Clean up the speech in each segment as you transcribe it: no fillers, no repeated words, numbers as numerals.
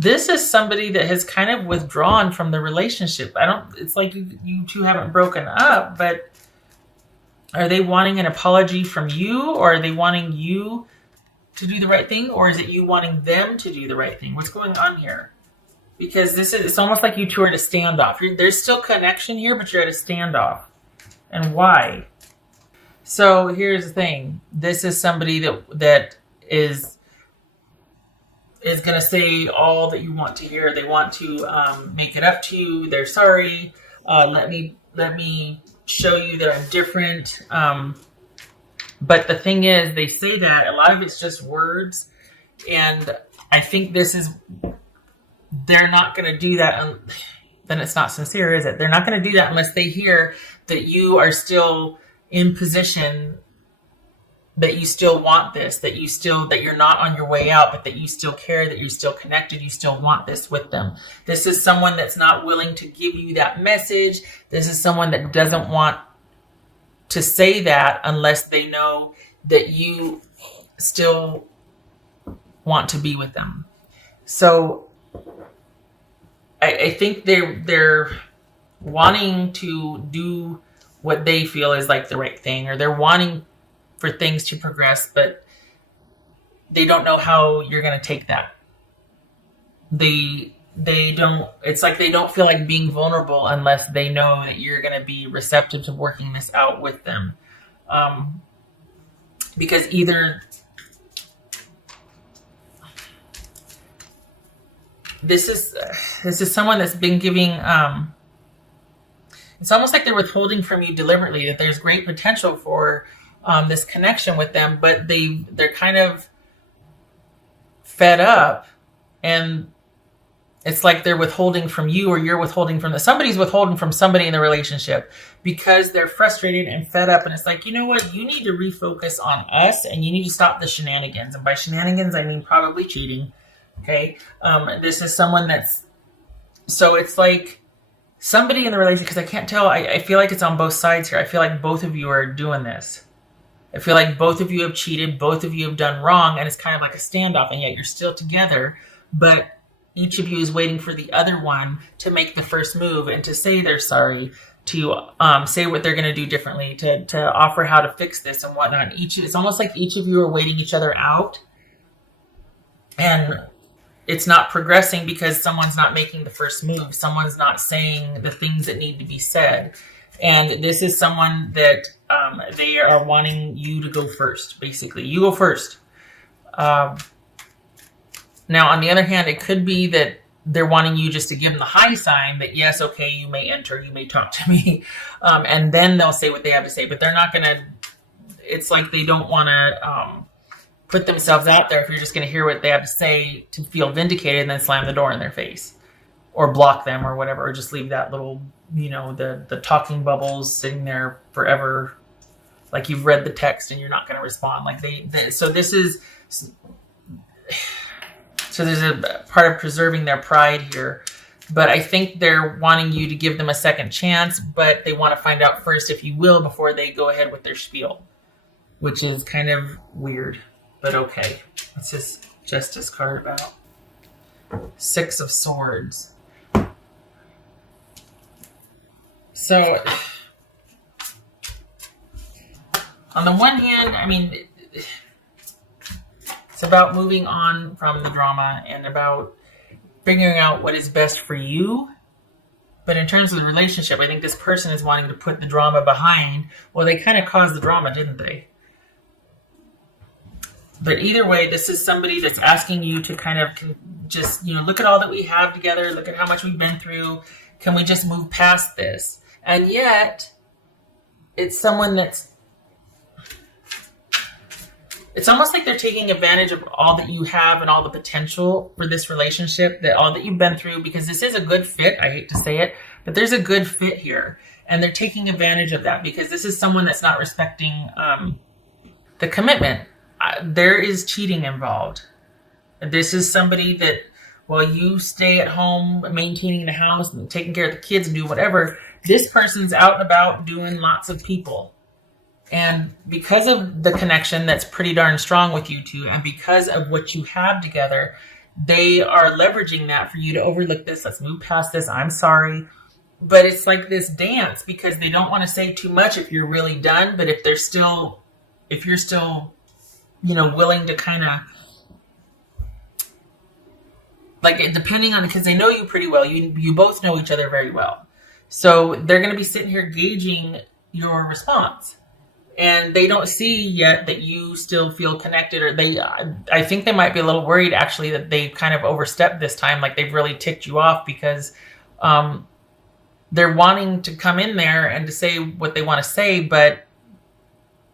This is somebody that has kind of withdrawn from the relationship. It's like you two haven't broken up, but are they wanting an apology from you, or are they wanting you to do the right thing, or is it you wanting them to do the right thing? What's going on here? Because it's almost like you two are at a standoff. There's still connection here, but you're at a standoff. And why? So here's the thing. This is somebody that is going to say all that you want to hear. They want to make it up to you. They're sorry. Let me show you that I'm different. But the thing is, they say that a lot of it's just words, and I think they're not going to do that. Then it's not sincere, is it? They're not going to do that unless they hear that you are still in position, that you still want this, that you're not on your way out, but that you still care, that you're still connected, you still want this with them. This is someone that's not willing to give you that message. This is someone that doesn't want to say that unless they know that you still want to be with them. So I think they're wanting to do what they feel is like the right thing, or they're wanting for things to progress, but they don't know how you're going to take that. It's like they don't feel like being vulnerable unless they know that you're going to be receptive to working this out with them. Because either this is someone that's been giving, it's almost like they're withholding from you deliberately, that there's great potential for this connection with them, but they're kind of fed up, and it's like they're withholding from you, or you're withholding from somebody's withholding from somebody in the relationship because they're frustrated and fed up. And it's like, you know what? You need to refocus on us, and you need to stop the shenanigans. And by shenanigans, I mean probably cheating. Okay. This is someone so it's like somebody in the relationship, because I can't tell. I feel like it's on both sides here. I feel like both of you are doing this. I feel like both of you have cheated. Both of you have done wrong. And it's kind of like a standoff, and yet you're still together. But each of you is waiting for the other one to make the first move and to say they're sorry, to say what they're going to do differently, to offer how to fix this and whatnot. It's almost like each of you are waiting each other out, and it's not progressing because someone's not making the first move. Someone's not saying the things that need to be said. And this is someone that they are wanting you to go first, basically. You go first. Now, on the other hand, it could be that they're wanting you just to give them the high sign that, yes, okay, you may enter, you may talk to me, and then they'll say what they have to say. But they're not going to, it's like they don't want to put themselves out there if you're just going to hear what they have to say to feel vindicated and then slam the door in their face or block them or whatever, or just leave that little, the talking bubbles sitting there forever, like you've read the text and you're not going to respond. Like So there's a part of preserving their pride here. But I think they're wanting you to give them a second chance, but they want to find out first if you will before they go ahead with their spiel, which is kind of weird, but okay. What's this Justice card about? Six of Swords. So, on the one hand, I mean, it's about moving on from the drama and about figuring out what is best for you. But in terms of the relationship, I think this person is wanting to put the drama behind. Well, they kind of caused the drama, didn't they? But either way, this is somebody that's asking you to kind of just, look at all that we have together. Look at how much we've been through. Can we just move past this? And yet, it's someone it's almost like they're taking advantage of all that you have and all the potential for this relationship, that all that you've been through, because this is a good fit. I hate to say it, but there's a good fit here. And they're taking advantage of that because this is someone that's not respecting the commitment. There is cheating involved. This is somebody that, while you stay at home maintaining the house and taking care of the kids and do whatever, this person's out and about doing lots of people. And because of the connection that's pretty darn strong with you two, and because of what you have together, they are leveraging that for you to overlook this. Let's move past this. I'm sorry. But it's like this dance because they don't want to say too much if you're really done. But if you're still, willing to kind of, like, depending on, because they know you pretty well, you both know each other very well. So they're going to be sitting here gauging your response. And they don't see yet that you still feel connected, or I think they might be a little worried actually that they kind of overstepped this time. Like they've really ticked you off because they're wanting to come in there and to say what they want to say, but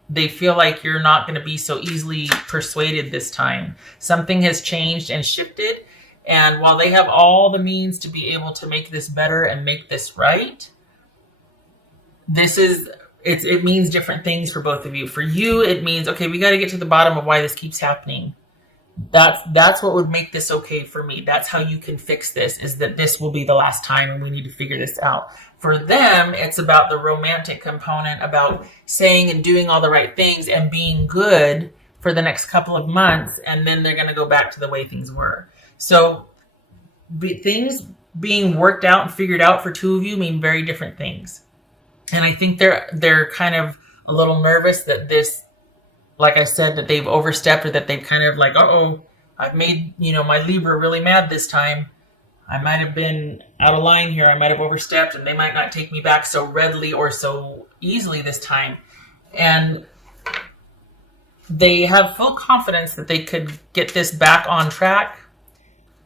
they feel like you're not going to be so easily persuaded this time. Something has changed and shifted. And while they have all the means to be able to make this better and make this right, it means different things for both of you. For you, it means, okay, we got to get to the bottom of why this keeps happening. That's what would make this okay for me. That's how you can fix this, is that this will be the last time and we need to figure this out. For them, it's about the romantic component, about saying and doing all the right things and being good for the next couple of months. And then they're going to go back to the way things were. So things being worked out and figured out for two of you mean very different things. And I think they're kind of a little nervous that this, like I said, that they've overstepped, or that they've kind of like, I've made, my Libra really mad this time. I might have been out of line here. I might have overstepped, and they might not take me back so readily or so easily this time. And they have full confidence that they could get this back on track,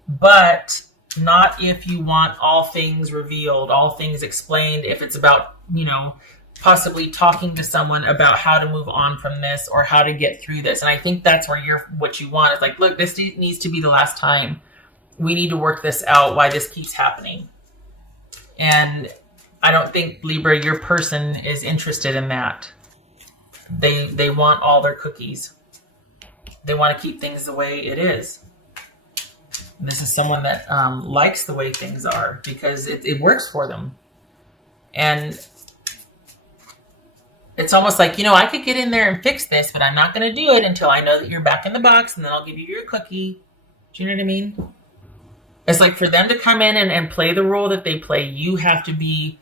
but not if you want all things revealed, all things explained. If it's about, possibly talking to someone about how to move on from this or how to get through this. And I think that's where what you want is like, look, this needs to be the last time. We need to work this out, why this keeps happening. And I don't think, Libra, your person is interested in that. They want all their cookies. They want to keep things the way it is. This is someone that likes the way things are because it works for them. And it's almost like, I could get in there and fix this, but I'm not going to do it until I know that you're back in the box, and then I'll give you your cookie. Do you know what I mean? It's like for them to come in and play the role that they play, you have to be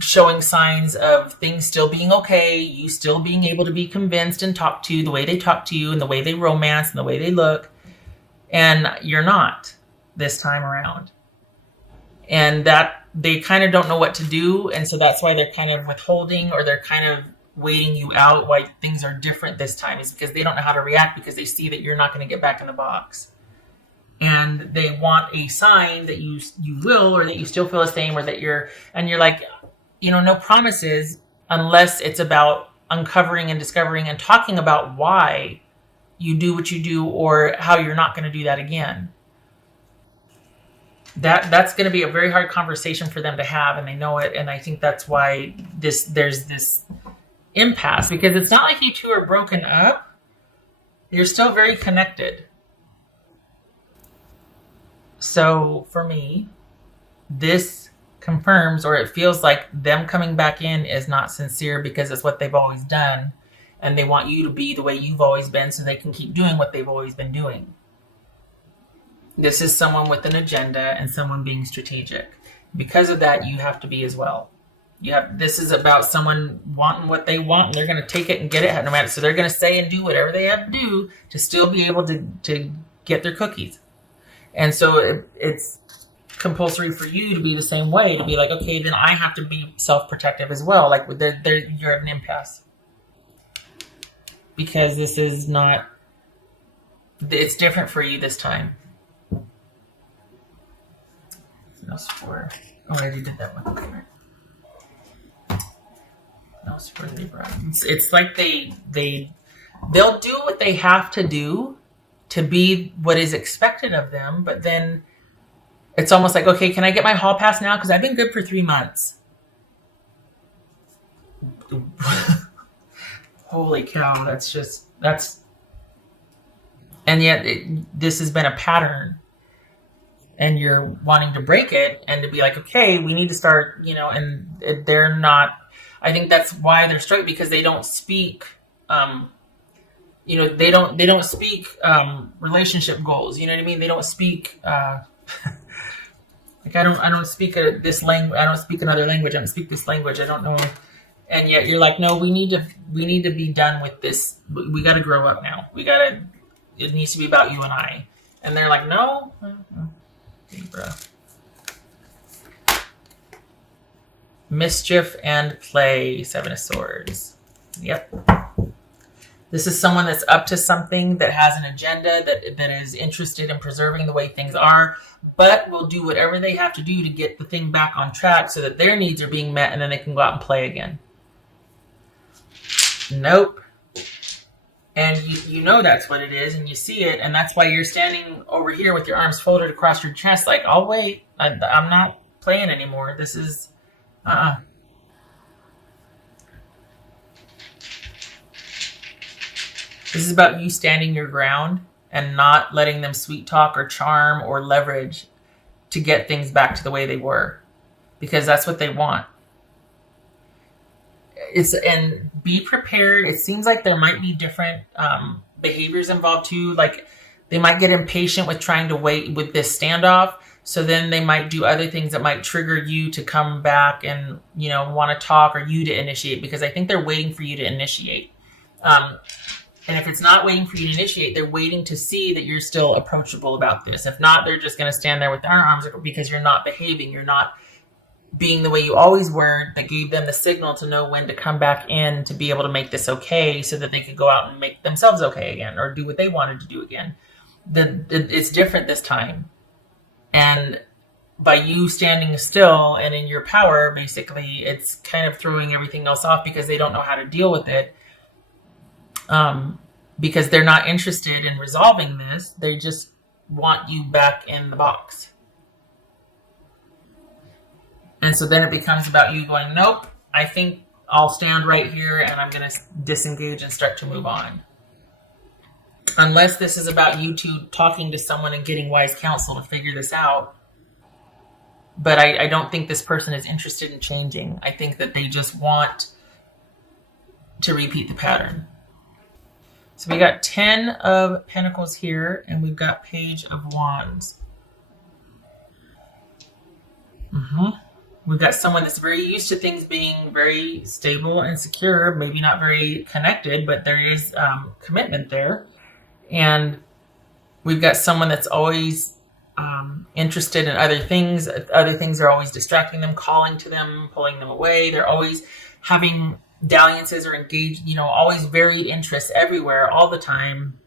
showing signs of things still being okay, you still being able to be convinced and talk to the way they talk to you and the way they romance and the way they look. And you're not this time around. And that they kind of don't know what to do. And so that's why they're kind of withholding, or they're kind of waiting you out, why things are different this time, is because they don't know how to react, because they see that you're not going to get back in the box. And they want a sign that you will, or that you still feel the same, or that you're like, no promises unless it's about uncovering and discovering and talking about why you do what you do, or how you're not going to do that again. That's going to be a very hard conversation for them to have, and they know it. And I think that's why there's this impasse, because it's not like you two are broken up. You're still very connected. So for me, this confirms, or it feels like them coming back in is not sincere, because it's what they've always done. And they want you to be the way you've always been, so they can keep doing what they've always been doing. This is someone with an agenda and someone being strategic. Because of that, you have to be as well. This is about someone wanting what they want, and they're going to take it and get it no matter. So they're going to say and do whatever they have to do to still be able to get their cookies. And so it's compulsory for you to be the same way, to be like, okay, then I have to be self-protective as well. Like you're at an impasse. Because this is not, it's different for you this time. No score. Oh, I already did that one. Okay. No score, Libra. It's like they'll do what they have to do to be what is expected of them, but then it's almost like, okay, can I get my hall pass now? Because I've been good for 3 months. Holy cow, and yet this has been a pattern, and you're wanting to break it and to be like, okay, we need to start, and they're not. I think that's why they're struggling, because they don't speak you know, they don't speak relationship goals. You know what I mean? They don't speak like I don't speak this language. I don't speak another language. I don't speak this language. I don't know. And yet you're like, no, we need to be done with this. We got to grow up now. It needs to be about you and I. And they're like, no. Libra. Mischief and play, Seven of Swords. Yep. This is someone that's up to something, that has an agenda, that is interested in preserving the way things are, but will do whatever they have to do to get the thing back on track so that their needs are being met and then they can go out and play again. Nope. And you know that's what it is, and you see it, and that's why you're standing over here with your arms folded across your chest like, I'll wait. I'm not playing anymore. This is... This is about you standing your ground and not letting them sweet talk or charm or leverage to get things back to the way they were, because that's what they want. And be prepared. It seems like there might be different behaviors involved too. Like they might get impatient with trying to wait with this standoff. So then they might do other things that might trigger you to come back and, you know, want to talk, or you to initiate, because I think they're waiting for you to initiate. And if it's not waiting for you to initiate, they're waiting to see that you're still approachable about this. If not, they're just going to stand there with their arms because you're not behaving. You're not being the way you always were, that gave them the signal to know when to come back in to be able to make this okay, so that they could go out and make themselves okay again, or do what they wanted to do again. It's different this time. And by you standing still and in your power, basically, it's kind of throwing everything else off because they don't know how to deal with it. Because they're not interested in resolving this. They just want you back in the box. And so then it becomes about you going, nope, I think I'll stand right here and I'm going to disengage and start to move on. Unless this is about you two talking to someone and getting wise counsel to figure this out. But I don't think this person is interested in changing. I think that they just want to repeat the pattern. So we got 10 of Pentacles here, and we've got Page of Wands. We've got someone that's very used to things being very stable and secure, maybe not very connected, but there is commitment there. And we've got someone that's always interested in other things. Other things are always distracting them, calling to them, pulling them away. They're always having dalliances or engaged, you know, always varied interests everywhere, all the time.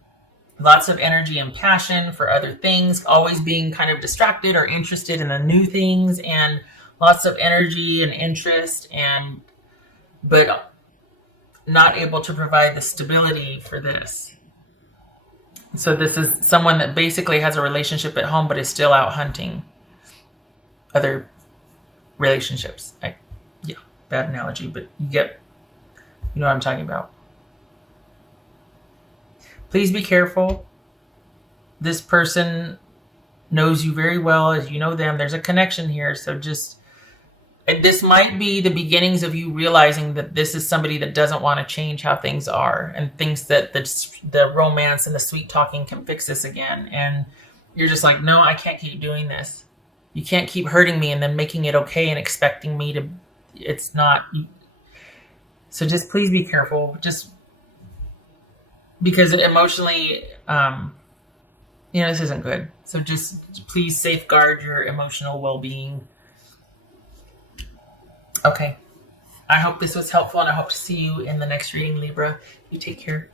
Lots of energy and passion for other things, always being kind of distracted or interested in the new things, and lots of energy and interest, but not able to provide the stability for this. So this is someone that basically has a relationship at home, but is still out hunting other relationships. Yeah, bad analogy, but you know what I'm talking about. Please be careful. This person knows you very well as you know them. There's a connection here. So this might be the beginnings of you realizing that this is somebody that doesn't want to change how things are and thinks that the romance and the sweet talking can fix this again. And you're just like, no, I can't keep doing this. You can't keep hurting me and then making it okay and expecting me to, it's not. So just please be careful. Just because emotionally, this isn't good. So just please safeguard your emotional well-being. Okay. I hope this was helpful, and I hope to see you in the next reading, Libra. You take care.